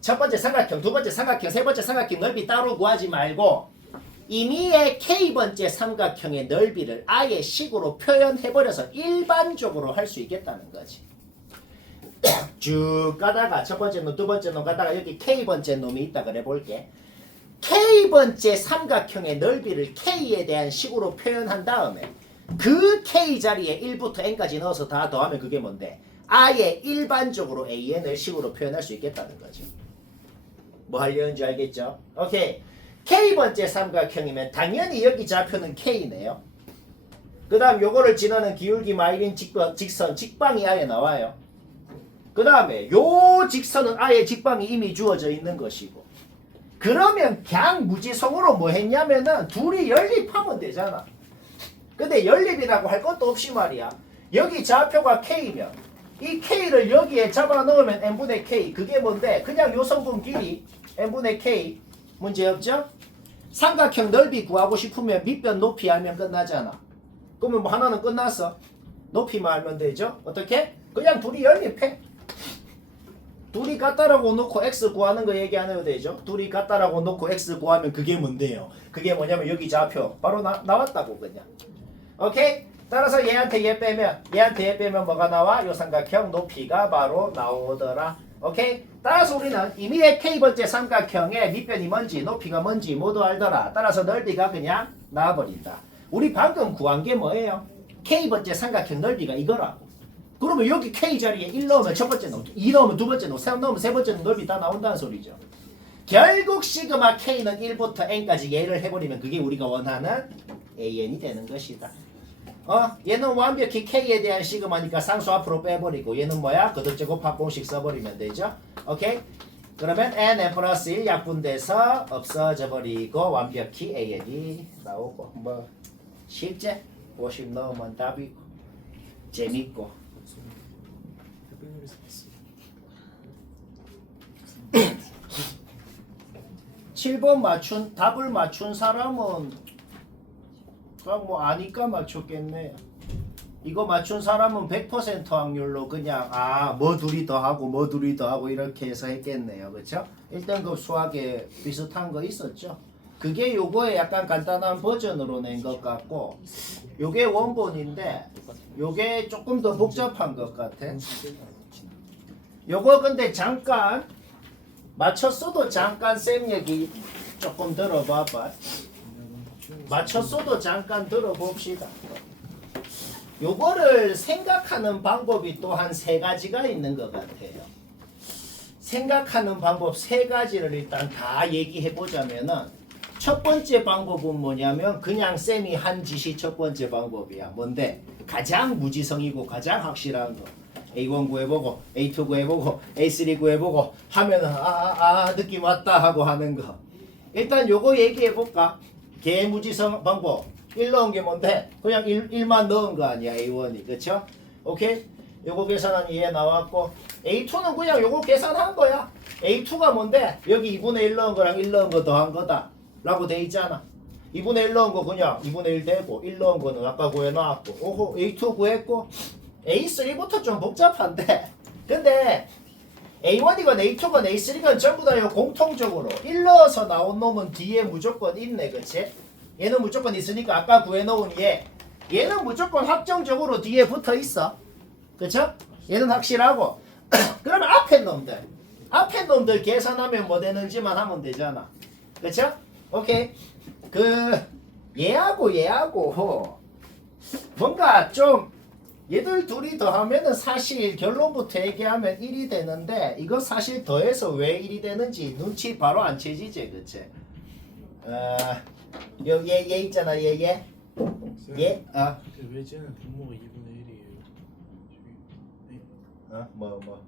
첫 번째 삼각형, 두 번째 삼각형, 세 번째 삼각형 넓이 따로 구하지 말고 이미의 K번째 삼각형의 넓이를 아예 식으로 표현해버려서 일반적으로 할 수 있겠다는 거지. 쭉 가다가 첫 번째 놈, 두 번째 놈 가다가 여기 K번째 놈이 있다 그래 볼게. K번째 삼각형의 넓이를 K에 대한 식으로 표현한 다음에 그 K 자리에 1부터 N까지 넣어서 다 더하면 그게 뭔데? 아예 일반적으로 AN을 식으로 표현할 수 있겠다는 거지. 뭐 하려는지 알겠죠? 오케이. K번째 삼각형이면 당연히 여기 좌표는 K네요. 그 다음 요거를 지나는 기울기 마이린 직선 직방이 아예 나와요. 그 다음에 요 직선은 아예 직방이 이미 주어져 있는 것이고 그러면 그냥 무지성으로 뭐 했냐면은 둘이 연립하면 되잖아. 근데 연립이라고 할 것도 없이 말이야. 여기 좌표가 K면 이 K를 여기에 잡아넣으면 n분의 K 그게 뭔데? 그냥 요 성분 길이 n분의 K 문제없죠? 삼각형 넓이 구하고 싶으면 밑변 높이 알면 끝나잖아. 그러면 뭐 하나는 끝났어. 높이만 알면 되죠. 어떻게? 그냥 둘이 연립해. 둘이 같다라고 놓고 x 구하는 거 얘기 안 해도 되죠. 둘이 같다라고 놓고 x 구하면 그게 뭔데요? 그게 뭐냐면 여기 좌표 바로 나왔다고 그냥. 오케이? 따라서 얘한테 얘 빼면 뭐가 나와? 요 삼각형 높이가 바로 나오더라. 오케이? 따라서 우리는 이미 K번째 삼각형의 밑변이 뭔지 높이가 뭔지 모두 알더라. 따라서 넓이가 그냥 나와버린다. 우리 방금 구한 게 뭐예요? K번째 삼각형 넓이가 이거라고. 그러면 여기 K 자리에 1 넣으면 첫 번째 넓이, 2 넣으면 두 번째 넓이, 3 넣으면 세 번째 넓이 다 나온다는 소리죠. 결국 시그마 K는 1부터 N까지 얘를 해버리면 그게 우리가 원하는 AN이 되는 것이다. 얘는 완벽히 K에 대한 시그마니까 상수 앞으로 빼버리고 얘는 뭐야? 거듭제곱 합공식 써버리면 되죠. 오케이? 그러면 N 플러스 1 약분돼서 없어져 버리고 완벽히 AN이 나오고 뭐 실제 50 넣으면 답이고 재밌고 7번 답을 맞춘 사람은 그냥 뭐 아니까 맞췄겠네. 이거 맞춘 사람은 100% 확률로 그냥 뭐 둘이 더하고 뭐 둘이 더하고 이렇게 해서 했겠네요. 그쵸? 1등급 수학에 비슷한 거 있었죠. 그게 요거의 약간 간단한 버전으로 낸 것 같고 요게 원본인데 요게 조금 더 복잡한 것 같아. 요거 근데 잠깐 맞췄어도 잠깐 쌤 얘기 조금 들어봐봐. 맞췄어도 잠깐 들어봅시다. 요거를 생각하는 방법이 또한 3가지가 있는 것 같아요. 생각하는 방법 3가지를 일단 다 얘기해 보자면은 첫 번째 방법은 뭐냐면 그냥 쌤이 한 짓이 첫 번째 방법이야. 뭔데? 가장 무지성이고 가장 확실한 거. A1 구해보고 A2 구해보고 A3 구해보고 하면은 느낌 왔다 하고 하는 거. 일단 요거 얘기해 볼까? 개무지성 방법 1 넣은 게 뭔데? 그냥 1만 넣은 거 아니야 A1이. 그쵸? 오케이? 요거 계산한 이해 나왔고 A2는 그냥 요거 계산한 거야. A2가 뭔데? 여기 2분의 1 넣은 거랑 1 넣은 거 더한 거다 라고 돼 있잖아. 2분의 1 넣은 거 그냥 2분의 1 되고 1 넣은 거는 아까 구해놨고 오호 A2 구했고 A3부터 좀 복잡한데 근데 A1이건 A2건 A3건 전부 다 공통적으로 1 넣어서 나온 놈은 뒤에 무조건 있네. 그치? 얘는 무조건 있으니까 아까 구해놓은 얘는 무조건 확정적으로 뒤에 붙어 있어. 그쵸? 얘는 확실하고 그러면 앞에 놈들 계산하면 뭐 되는지만 하면 되잖아. 그쵸? 오케이. 얘하고 뭔가 좀 얘들 둘이 더하면은 사실 결론부터 얘기하면 1이 되는데 이거 사실 더해서 왜 1이 되는지 눈치 바로 안 채지지. 그치? 얘 있잖아. 얘? 외제는 분모가 2분의 1이에요. 뭐?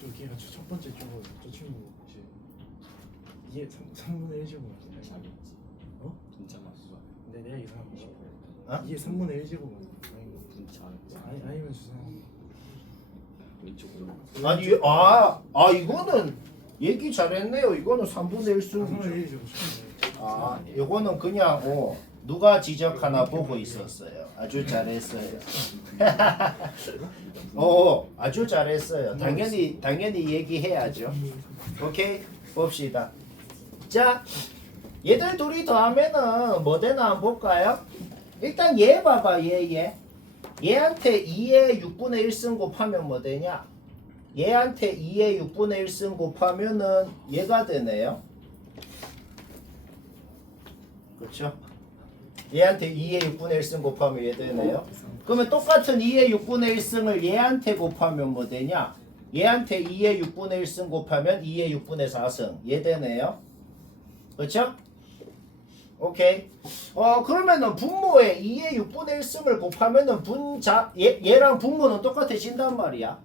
저 걔가 첫 번째 쪽은 저 친구 이제 3분의 1 제곱 맞아요. 근데 내가 이상한 거 싶어. 이게 3분의 1 제곱 맞아. 아니면 주상. 아니 이거는 얘기 잘했네요. 이거는 3분의 1 3분의 승이죠. 1 제곱. 요거는 그냥 누가 지적하나 보고 있었어요. 아주 잘했어요. 아주 잘했어요. 당연히 얘기해야죠. 오케이? 봅시다. 자, 얘들 둘이 더하면은 뭐 되나 한번 볼까요? 일단 얘 봐봐. 얘한테 2의 6분의 1승 곱하면 뭐 되냐? 얘한테 2의 6분의 1승 곱하면은 얘가 되네요. 그렇죠? 얘한테 2의 6분의 1승 곱하면 얘 되네요. 그러면 똑같은 2의 6분의 1승을 얘한테 곱하면 뭐 되냐? 얘한테 2의 6분의 1승 곱하면 2의 6분의 4승 얘 되네요. 그렇죠? 오케이. 그러면은 분모에 2의 6분의 1승을 곱하면은 얘랑 분모는 똑같아진단 말이야.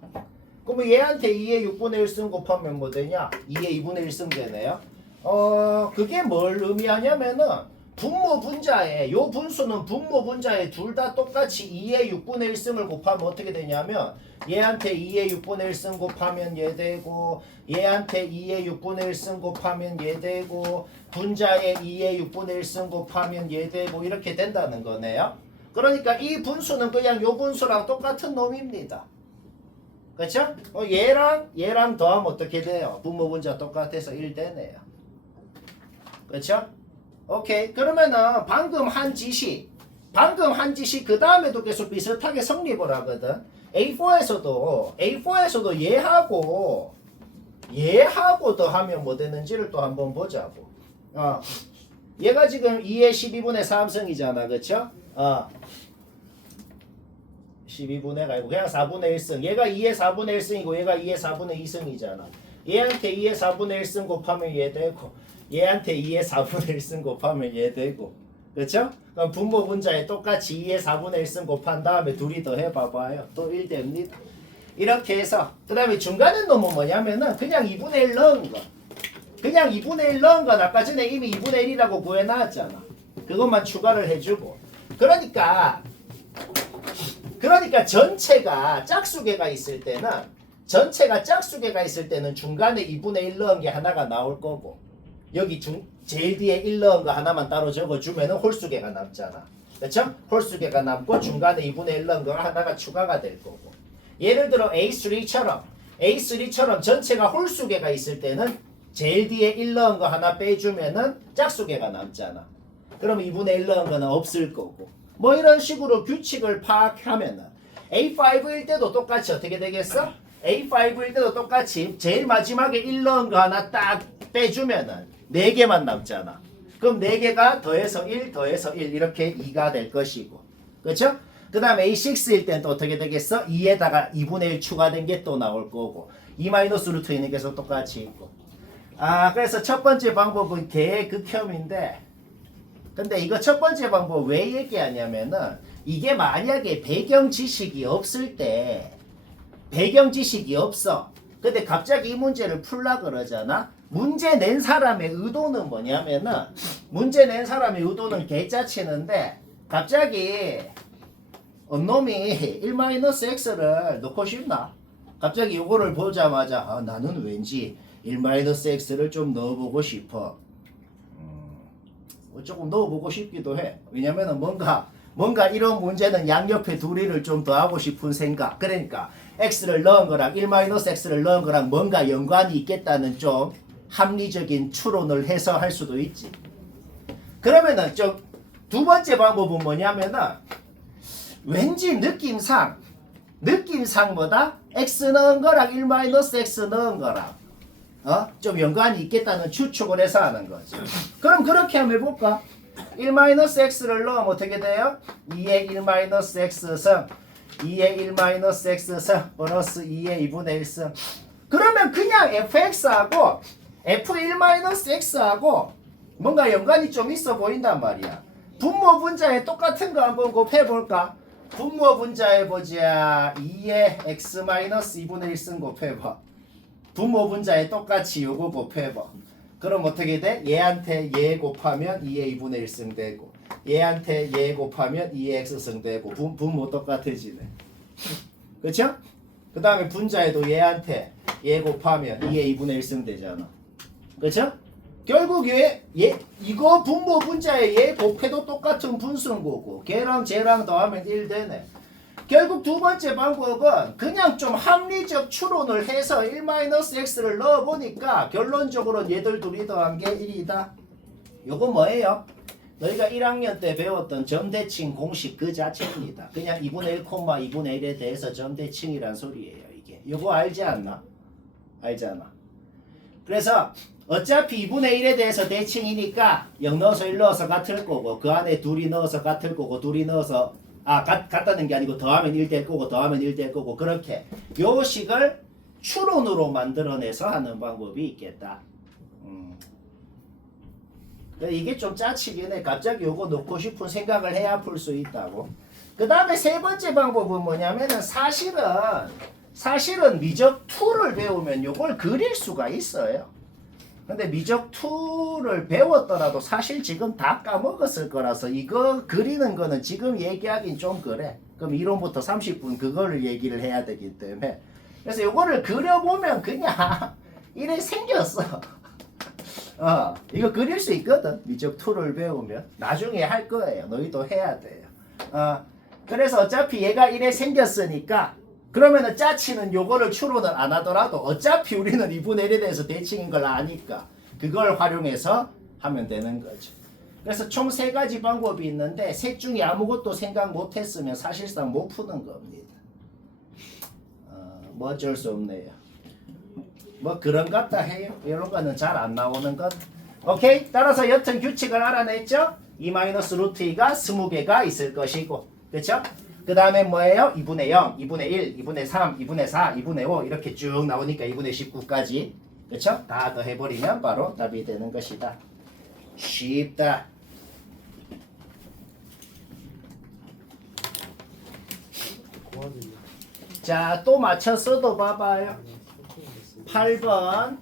그러면 얘한테 2의 6분의 1승 곱하면 뭐 되냐? 2의 2분의 1승 되네요. 그게 뭘 의미하냐면은 분모 분자에 요 분수는 분모 분자에 둘 다 똑같이 2의 6분의 1승을 곱하면 어떻게 되냐면 얘한테 2의 6분의 1승 곱하면 얘 되고 얘한테 2의 6분의 1승 곱하면 얘 되고 분자에 2의 6분의 1승 곱하면 얘 되고 이렇게 된다는 거네요. 그러니까 이 분수는 그냥 요 분수랑 똑같은 놈입니다. 그렇죠? 얘랑 더하면 어떻게 돼요? 분모 분자 똑같아서 1 되네요. 그렇죠? 오케이. 그러면은 방금 한 지시 그 다음에도 계속 비슷하게 성립을 하거든. A4에서도 얘하고 더하면 뭐 되는지를 또 한번 보자고. 얘가 지금 2의 12분의 3승이잖아. 그쵸? 12분의가 아니고 그냥 4분의 1승. 얘가 2의 4분의 1승이고 얘가 2의 4분의 2승이잖아. 얘한테 2의 4분의 1승 곱하면 얘 되고 얘한테 2의 4분의 1승 곱하면 얘 되고. 그쵸? 그럼 분모 분자에 똑같이 2의 4분의 1승 곱한 다음에 둘이 더 해봐봐요. 또 1 됩니다. 이렇게 해서 그 다음에 중간에 놈은 뭐냐면은 그냥 2분의 1 넣은 거. 그냥 2분의 1 넣은 건 아까 전에 이미 2분의 1이라고 구해놨잖아. 그것만 추가를 해주고. 그러니까 전체가 짝수개가 있을 때는 중간에 2분의 1 넣은 게 하나가 나올 거고 여기 제일 뒤에 1 넣은 거 하나만 따로 적어주면은 홀수개가 남잖아. 그쵸? 홀수개가 남고 중간에 2분의 1 넣은 거가 하나가 추가가 될 거고. 예를 들어 A3처럼 전체가 홀수개가 있을 때는 제일 뒤에 1 넣은 거 하나 빼주면은 짝수개가 남잖아. 그럼 2분의 1 넣은 거는 없을 거고. 뭐 이런 식으로 규칙을 파악하면은 A5일 때도 똑같이 어떻게 되겠어? A5일 때도 똑같이 제일 마지막에 1 넣은 거 하나 딱 빼주면은 4개만 남잖아. 그럼 4개가 더해서 1 이렇게 2가 될 것이고. 그렇죠? 그 다음에 A6일 때는 또 어떻게 되겠어? 2에다가 2분의 1 추가된 게 또 나올 거고 2 마이너스 루트 있는 게 똑같이 있고. 그래서 첫 번째 방법은 대극혐인데 근데 이거 첫 번째 방법 왜 얘기하냐면은 이게 만약에 배경 지식이 없을 때 배경 지식이 없어. 근데 갑자기 이 문제를 풀라 그러잖아. 문제 낸 사람의 의도는 뭐냐면은 문제 낸 사람의 의도는 개짜치는데 갑자기 놈이 1-x를 넣고 싶나? 갑자기 이거를 보자마자 나는 왠지 1-x를 좀 넣어보고 싶어. 조금 넣어보고 싶기도 해. 왜냐면은 뭔가 이런 문제는 양옆에 둘이를 좀 더 하고 싶은 생각. 그러니까 x를 넣은 거랑 1-x를 넣은 거랑 뭔가 연관이 있겠다는 좀 합리적인 추론을 해서 할 수도 있지. 그러면은 좀 두 번째 방법은 뭐냐면은 왠지 느낌상 뭐다? x 넣은 거랑 1-x 넣은 거랑 좀 연관이 있겠다는 추측을 해서 하는 거지. 그럼 그렇게 한번 해볼까? 1-x를 넣으면 어떻게 돼요? 2의 1-x승 2의 1-x승 플러스 2의 2분의 1승. 그러면 그냥 fx하고 f1-x하고 뭔가 연관이 좀 있어 보인단 말이야. 분모 분자에 똑같은 거 한번 곱해볼까? 분모 분자에 보자. 2의 x-2분의 1승 곱해봐. 분모 분자에 똑같이 요거 곱해봐. 그럼 어떻게 돼? 얘한테 얘 곱하면 2의 2분의 1승 되고 얘한테 얘 곱하면 2의 x승 되고 분모 똑같아지네. 그쵸? 그 다음에 분자에도 얘한테 얘 곱하면 2의 2분의 1승 되잖아. 그쵸? 결국 이거 분모 분자에 얘 곱해도 똑같은 분수인 거고 걔랑 쟤랑 더하면 1 되네. 결국 두 번째 방법은 그냥 좀 합리적 추론을 해서 1-x를 넣어보니까 결론적으로 얘들 둘이 더한 게 1이다. 요거 뭐예요? 너희가 1학년 때 배웠던 점대칭 공식 그 자체입니다. 그냥 2분의 1, 2분의 1에 대해서 점대칭이란 소리예요. 이게 요거 알지 않나? 알잖아. 그래서 어차피 2분의 1에 대해서 대칭이니까 0 넣어서 1 넣어서 같을 거고 그 안에 둘이 넣어서 같을 거고 둘이 넣어서 같다는 게 아니고 더하면 1 될 거고 더하면 1 될 거고 그렇게 요 식을 추론으로 만들어내서 하는 방법이 있겠다. 이게 좀 짜치긴 해. 갑자기 요거 넣고 싶은 생각을 해야 풀 수 있다고. 그 다음에 세 번째 방법은 뭐냐면은 사실은 미적 2를 배우면 요걸 그릴 수가 있어요. 근데 미적 2를 배웠더라도 사실 지금 다 까먹었을 거라서 이거 그리는 거는 지금 얘기하긴 좀 그래. 그럼 이론부터 30분 그거를 얘기를 해야 되기 때문에. 그래서 요거를 그려보면 그냥 이래 생겼어. 이거 그릴 수 있거든. 미적 2를 배우면. 나중에 할 거예요. 너희도 해야 돼요. 그래서 어차피 얘가 이래 생겼으니까 그러면은 짜치는 요거를 추론을 안 하더라도 어차피 우리는 2분의 1에 대해서 대칭인 걸 아니까 그걸 활용해서 하면 되는 거죠. 그래서 총 3가지 방법이 있는데 셋 중에 아무것도 생각 못 했으면 사실상 못 푸는 겁니다. 뭐 어쩔 수 없네요. 뭐 그런 같다 해요. 이런 거는 잘 안 나오는 것. 오케이? 따라서 여튼 규칙을 알아냈죠? 2 마이너스 루트 2가 20개가 있을 것이고, 그쵸? 그 다음에 뭐예요? 2분의 0, 2분의 1, 2분의 3, 2분의 4, 2분의 5 이렇게 쭉 나오니까 2분의 19까지, 그쵸? 다 더해버리면 바로 답이 되는 것이다. 쉽다. 고아들이 자, 또 맞췄어도 봐봐요. 8번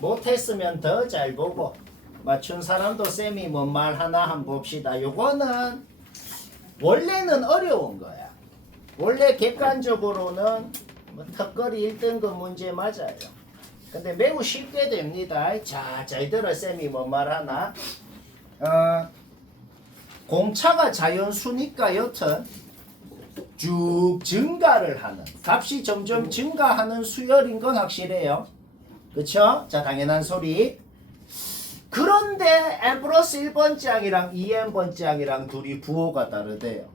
못했으면 더 잘 보고 맞춘 사람도 쌤이 뭔 말 하나 한번 봅시다. 요거는 원래는 어려운 거야. 원래 객관적으로는 뭐 턱걸이 1등급 문제 맞아요. 근데 매우 쉽게 됩니다. 자, 잘 들어 쌤이 뭔 말 하나. 공차가 자연수니까 여튼 쭉 증가를 하는, 값이 점점 증가하는 수열인 건 확실해요. 그쵸? 자, 당연한 소리. 그런데 n 플러스 1번장이랑 2n번장이랑 둘이 부호가 다르대요.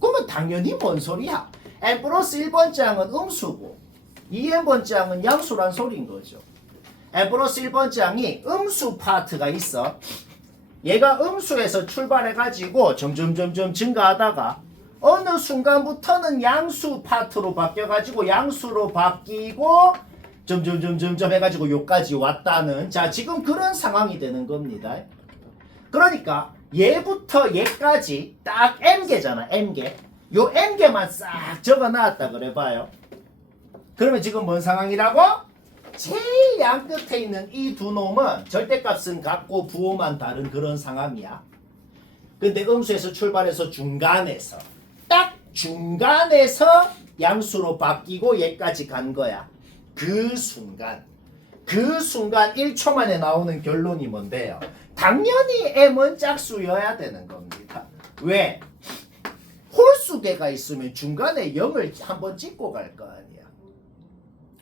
그러면 당연히 뭔 소리야? n 플러스 1번장은 음수고 2n번장은 양수란 소리인 거죠. n 플러스 1번장이 음수 파트가 있어. 얘가 음수에서 출발해가지고 점점 증가하다가 어느 순간부터는 양수 파트로 바뀌어가지고 양수로 바뀌고 점점 해가지고 요까지 왔다는, 자, 지금 그런 상황이 되는 겁니다. 그러니까 얘부터 얘까지 딱 m개잖아. m개. 요 m개만 싹 적어놨다 그래봐요. 그러면 지금 뭔 상황이라고? 제일 양 끝에 있는 이 두 놈은 절대값은 같고 부호만 다른 그런 상황이야. 근데 음수에서 출발해서 딱 중간에서 양수로 바뀌고 얘까지 간 거야. 그 순간 1초 만에 나오는 결론이 뭔데요? 당연히 m은 짝수여야 되는 겁니다. 왜? 홀수개가 있으면 중간에 0을 한번 찍고 갈 거 아니야.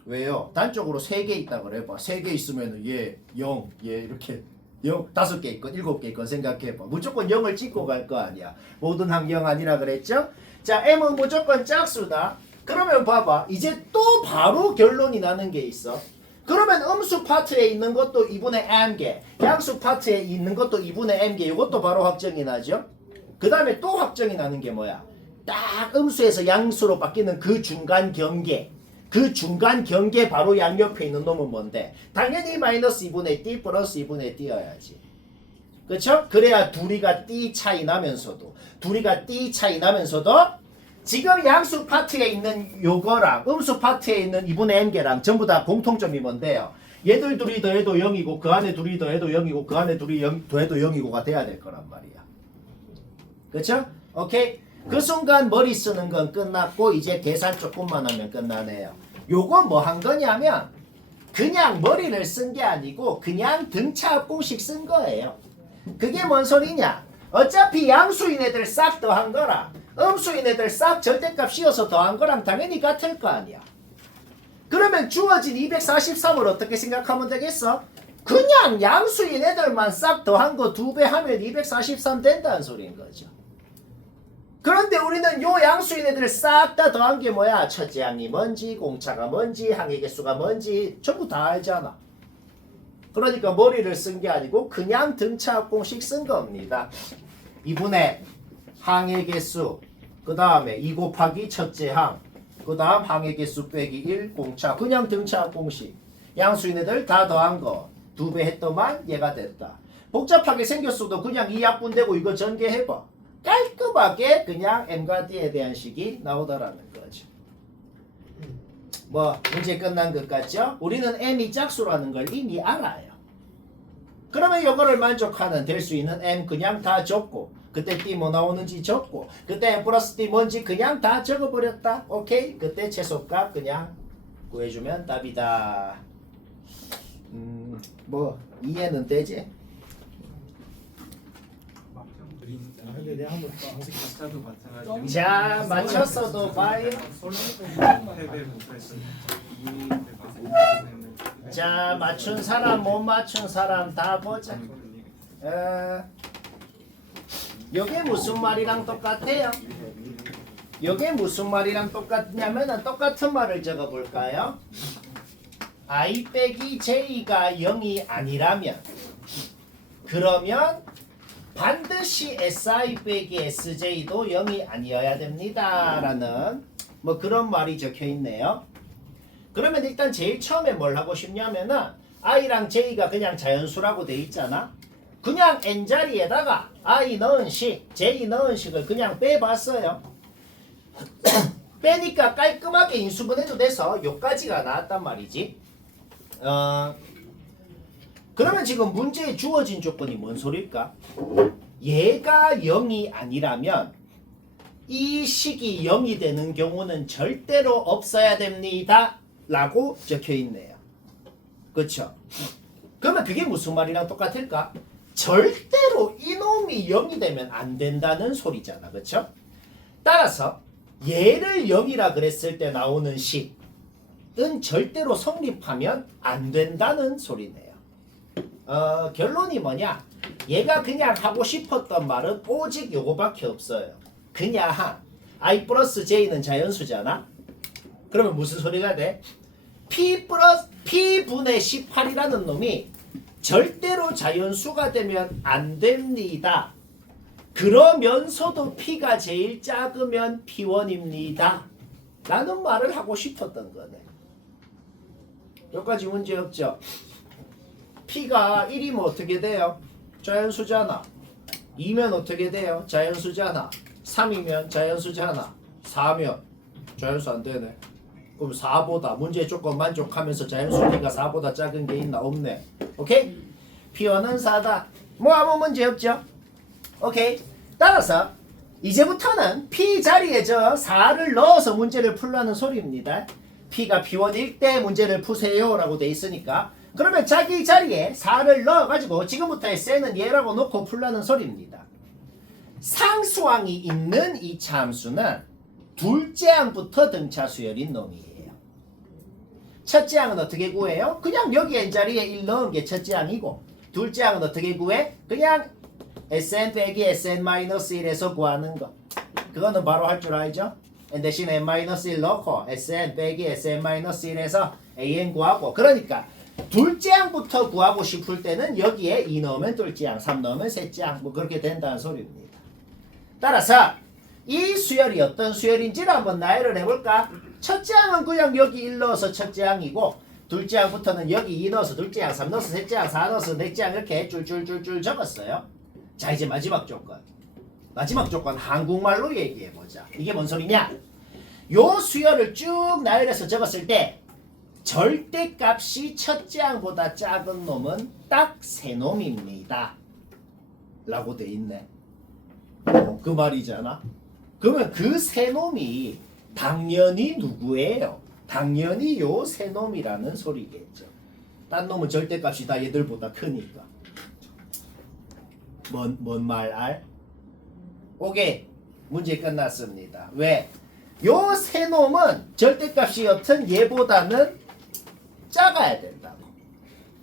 왜요? 단적으로 3개 있다 그래봐. 3개 있으면 얘 0, 얘 이렇게 0, 5개 있건 7개 있건 생각해봐. 무조건 0을 찍고 갈 거 아니야. 모든 항0 아니라 그랬죠? 자, m은 무조건 짝수다. 그러면 봐봐. 이제 또 바로 결론이 나는 게 있어. 그러면 음수 파트에 있는 것도 2분의 m개, 양수 파트에 있는 것도 2분의 m개, 이것도 바로 확정이 나죠? 그 다음에 또 확정이 나는 게 뭐야? 딱 음수에서 양수로 바뀌는 그 중간 경계. 그 중간 경계 바로 양옆에 있는 놈은 뭔데? 당연히 마이너스 2분의 t 플러스 2분의 t여야지. 그쵸? 그래야 둘이가 t 차이 나면서도 지금 양수 파트에 있는 요거랑 음수 파트에 있는 2분의 m개랑 전부 다 공통점이 뭔데요? 얘들 둘이 더해도 0이고 그 안에 둘이 더해도 0이고 그 안에 둘이 더해도 0이고가 돼야 될 거란 말이야. 그쵸? 오케이? 그 순간 머리 쓰는 건 끝났고 이제 계산 조금만 하면 끝나네요. 요거 뭐 한 거냐면 그냥 머리를 쓴 게 아니고 그냥 등차합 공식 쓴 거예요. 그게 뭔 소리냐? 어차피 양수인 애들 싹 더한 거랑 음수인 애들 싹 절대값 씌워서 더한 거랑 당연히 같을 거 아니야. 그러면 주어진 243을 어떻게 생각하면 되겠어? 그냥 양수인 애들만 싹 더한 거 2배 하면 243 된다는 소리인 거죠. 그런데 우리는 요 양수인 애들을 싹 다 더한 게 뭐야? 첫째 항이 뭔지, 공차가 뭔지, 항의 개수가 뭔지 전부 다 알잖아. 그러니까 머리를 쓴 게 아니고 그냥 등차합 공식 쓴 겁니다. 2분의 항의 개수, 그 다음에 2 곱하기 첫째 항, 그 다음 항의 개수 빼기 1 공차. 그냥 등차합 공식. 양수인 애들 다 더한 거 2배 했더만 얘가 됐다. 복잡하게 생겼어도 그냥 이 약분되고 이거 전개해봐. 깔끔하게 그냥 M과 D에 대한 식이 나오더라는 거죠. 뭐 문제 끝난 것 같죠? 우리는 M이 짝수라는 걸 이미 알아요. 그러면 이거를 만족하는 될 수 있는 M 그냥 다 적고 그때 D 뭐 나오는지 적고 그때 M 플러스 D 뭔지 그냥 다 적어버렸다. 오케이? 그때 최소값 그냥 구해주면 답이다. 뭐 이해는 되지? 근데 내가 한번 방식 박자도 마찬가지. 자 맞췄어도 봐요. 자 맞춘 사람 못 맞춘 사람 다 보자. 요게 무슨 말이랑 똑같아요? 요게 무슨 말이랑 똑같냐면은 똑같은 말을 적어볼까요? I 빼기 J가 0이 아니라면 그러면 반드시 SI 빼기 SJ도 0이 아니어야 됩니다 라는 뭐 그런 말이 적혀있네요. 그러면 일단 제일 처음에 뭘 하고 싶냐면은 I랑 J가 그냥 자연수라고 돼 있잖아. 그냥 N자리에다가 I 넣은 식, J 넣은 식을 그냥 빼봤어요. 빼니까 깔끔하게 인수분해도 돼서 요까지가 나왔단 말이지. 그러면 지금 문제에 주어진 조건이 뭔 소릴까? 얘가 0이 아니라면 이 식이 0이 되는 경우는 절대로 없어야 됩니다 라고 적혀있네요. 그쵸? 그러면 그게 무슨 말이랑 똑같을까? 절대로 이놈이 0이 되면 안 된다는 소리잖아. 그쵸? 따라서 얘를 0이라 그랬을 때 나오는 식은 절대로 성립하면 안 된다는 소리네요. 결론이 뭐냐? 얘가 그냥 하고 싶었던 말은 오직 요거밖에 없어요. 그냥 I 플러스 J는 자연수잖아? 그러면 무슨 소리가 돼? P분의 18이라는 놈이 절대로 자연수가 되면 안 됩니다. 그러면서도 P가 제일 작으면 P1입니다. 라는 말을 하고 싶었던 거네. 여기까지 문제 없죠? P가 1이면 어떻게 돼요? 자연수잖아. 2면 어떻게 돼요? 자연수잖아. 3이면 자연수잖아. 4면 자연수 안 되네. 그럼 4보다 문제 조건 만족하면서 자연수 P가 4보다 작은 게 있나? 없네. 오케이? P1은 4다. 뭐 아무 문제 없죠? 오케이? 따라서 이제부터는 P 자리에 저 4를 넣어서 문제를 풀라는 소리입니다. P가 P1일 때 문제를 푸세요 라고 돼 있으니까 그러면 자기 자리에 4를 넣어가지고 지금부터 SN은 얘라고 놓고 풀라는 소리입니다. 상수항이 있는 이 참수는 둘째 항부터 등차 수열인 놈이에요. 첫째 항은 어떻게 구해요? 그냥 여기 N자리에 1 넣은 게 첫째 항이고 둘째 항은 어떻게 구해? 그냥 SN 빼기 SN-1에서 구하는 거. 그거는 바로 할 줄 알죠? N 대신 N-1 넣고 SN 빼기 SN-1에서 AN 구하고 그러니까 둘째 항부터 구하고 싶을 때는 여기에 2 넣으면 둘째 항, 3 넣으면 셋째 항 뭐 그렇게 된다는 소리입니다. 따라서 이 수열이 어떤 수열인지를 한번 나열을 해볼까? 첫째 항은 그냥 여기 1 넣어서 첫째 항이고 둘째 항부터는 여기 2 넣어서 둘째 항, 3 넣어서 셋째 항, 4 넣어서 넷째 항 이렇게 줄줄줄줄 적었어요. 자 이제 마지막 조건. 마지막 조건 한국말로 얘기해보자. 이게 뭔 소리냐? 요 수열을 쭉 나열해서 적었을 때 절대값이 첫째 항보다 작은 놈은 딱 세 놈입니다. 라고 돼 있네. 그 말이잖아. 그러면 그 세 놈이 당연히 누구예요? 당연히 요 세 놈이라는 소리겠죠. 딴 놈은 절대값이 다 얘들보다 크니까. 뭔 말 알? 오케이. 문제 끝났습니다. 왜? 요 세 놈은 절대값이 여튼 얘보다는 작아야 된다고.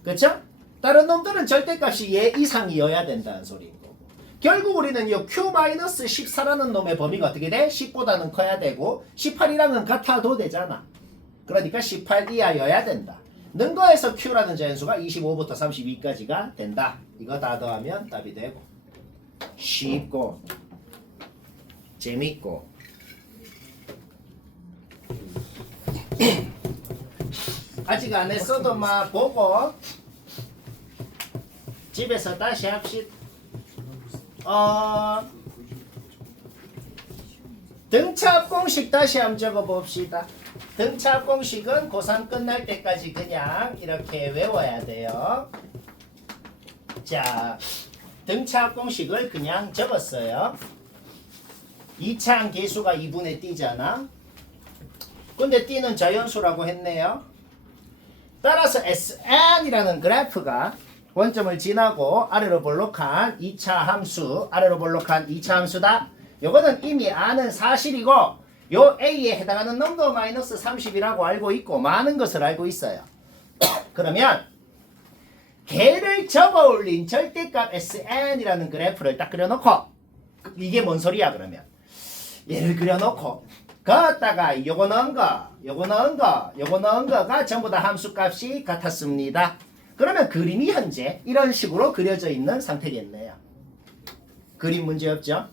그쵸? 다른 놈들은 절대값이 얘 이상이어야 된다는 소리인 거고. 결국 우리는 이 Q-14라는 놈의 범위가 어떻게 돼? 10보다는 커야 되고 18이랑은 같아도 되잖아. 그러니까 18 이하여야 된다. 는 거에서 Q라는 자연수가 25부터 32까지가 된다. 이거 다 더하면 답이 되고 쉽고 재밌고 아직 안 했어도 막 보고 집에서 다시 합시다. 등차합 공식 다시 한번 적어봅시다. 등차합 공식은 고3 끝날 때까지 그냥 이렇게 외워야 돼요. 자, 등차합 공식을 그냥 적었어요. 2차항 계수가 2분의 D잖아. 근데 D는 자연수라고 했네요. 따라서 SN이라는 그래프가 원점을 지나고 아래로 볼록한 2차 함수, 아래로 볼록한 2차 함수다. 요거는 이미 아는 사실이고 요 A에 해당하는 놈도 마이너스 30이라고 알고 있고 많은 것을 알고 있어요. 그러면 걔를 접어 올린 절대값 SN이라는 그래프를 딱 그려놓고 이게 뭔 소리야 그러면 얘를 그려놓고 거기다가 요거 넣은 거, 요거 넣은 거, 요거 넣은 거가 전부 다 함수값이 같았습니다. 그러면 그림이 현재 이런 식으로 그려져 있는 상태겠네요. 그림 문제 없죠?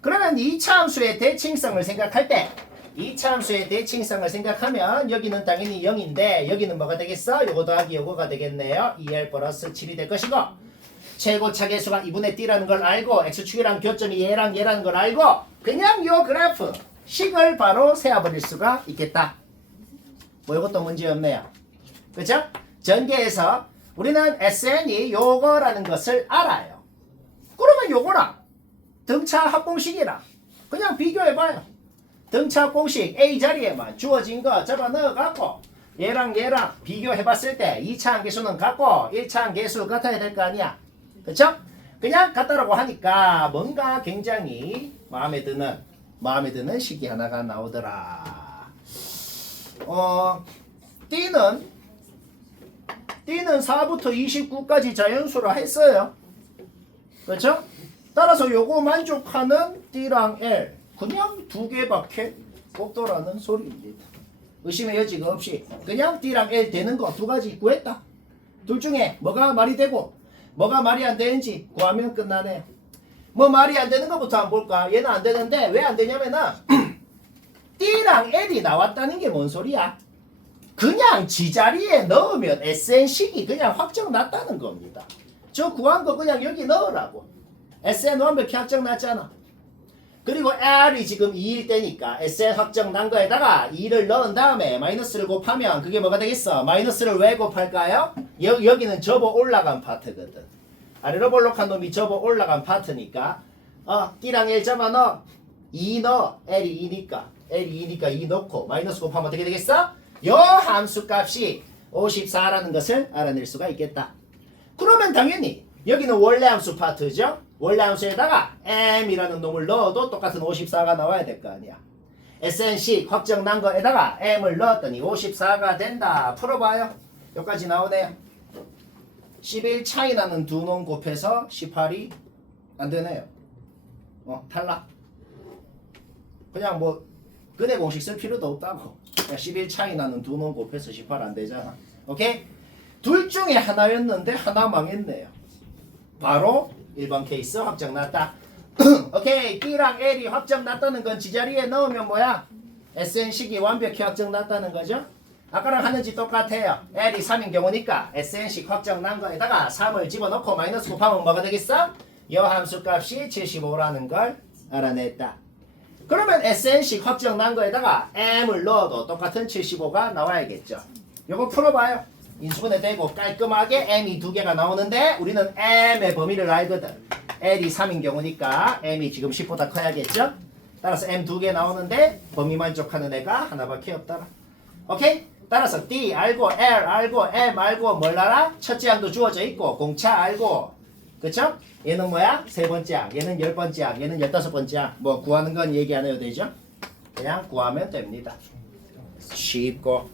그러면 2차 함수의 대칭성을 생각할 때 2차 함수의 대칭성을 생각하면 여기는 당연히 0인데 여기는 뭐가 되겠어? 요거 더하기 요거가 되겠네요. 2R 플러스 7이 될 것이고 최고차 계수가 2분의 D라는 걸 알고 X축이랑 교점이 얘랑 얘라는 걸 알고 그냥 요 그래프 식을 바로 세어버릴 수가 있겠다. 뭐 이것도 문제 없네요. 그죠? 전개에서 우리는 SN이 요거라는 것을 알아요. 그러면 요거랑 등차 합공식이랑 그냥 비교해봐요. 등차 합공식 A 자리에만 주어진 거 잡아 넣어갖고 얘랑 얘랑 비교해봤을 때 2차 함계수는 같고 1차 함계수 같아야 될 거 아니야. 그쵸? 그냥 같다라고 하니까 뭔가 굉장히 마음에 드는 식이 하나가 나오더라. D는 4부터 29까지 자연수라 했어요. 그렇죠? 따라서 요거 만족하는 D랑 L 그냥 두 개밖에 없더라는 소리입니다. 의심의 여지가 없이 그냥 D랑 L 되는 거 두 가지 구했다. 둘 중에 뭐가 말이 되고 뭐가 말이 안 되는지 구하면 끝나네요. 뭐 말이 안 되는 것부터 한번 볼까? 얘는 안 되는데 왜 안 되냐면은 D랑 L이 나왔다는 게 뭔 소리야? 그냥 지자리에 넣으면 SN식이 그냥 확정 났다는 겁니다. 저 구한 거 그냥 여기 넣으라고. SN 완벽히 확정 났잖아. 그리고 L이 지금 2일 때니까 SN 확정 난 거에다가 2를 넣은 다음에 마이너스를 곱하면 그게 뭐가 되겠어? 마이너스를 왜 곱할까요? 여기는 접어 올라간 파트거든. 아래로 볼록한 놈이 접어 올라간 파트니까 D랑 L 잡아 넣어. 2 넣어. L이 2니까 2 넣고 마이너스 곱하면 어떻게 되겠어? 요 함수값이 54라는 것을 알아낼 수가 있겠다. 그러면 당연히 여기는 원래 함수 파트죠. 원래 함수에다가 m이라는 놈을 넣어도 똑같은 54가 나와야 될 거 아니야. SN식 확정 난 거에다가 m을 넣었더니 54가 된다. 풀어봐요. 여기까지 나오네요. 11 차이 나는 두 놈 곱해서 18이 안 되네요. 탈락. 그냥 뭐 근해 공식 쓸 필요도 없다고. 11 차이 나는 두 놈 곱해서 18 안 되잖아. 오케이? 둘 중에 하나였는데 하나 망했네요. 바로 1번 케이스 확정 났다. 오케이. D랑 L이 확정 났다는 건 지자리에 넣으면 뭐야? SN식이 완벽히 확정 났다는 거죠. 아까랑 하는지 똑같아요. L이 3인 경우니까 SN식 확정 난 거에다가 3을 집어넣고 마이너스 곱하면 뭐가 되겠어? 여 함수 값이 75라는 걸 알아냈다. 그러면 SN식 확정 난 거에다가 M을 넣어도 똑같은 75가 나와야겠죠. 요거 풀어봐요. 인수분해 되고 깔끔하게 M이 두 개가 나오는데 우리는 M의 범위를 알거든. L이 3인 경우니까 M이 지금 10보다 커야겠죠. 따라서 M 두 개 나오는데 범위 만족하는 애가 하나밖에 없더라. 오케이? 따라서 D 알고 L 알고 M 알고 뭘 알아? 첫째 항도 주어져 있고 공차 알고 그쵸? 얘는 뭐야? 세 번째 항, 얘는 10번째 항, 얘는 15번째 항. 뭐 구하는 건 얘기 안 해도 되죠? 그냥 구하면 됩니다. 쉽고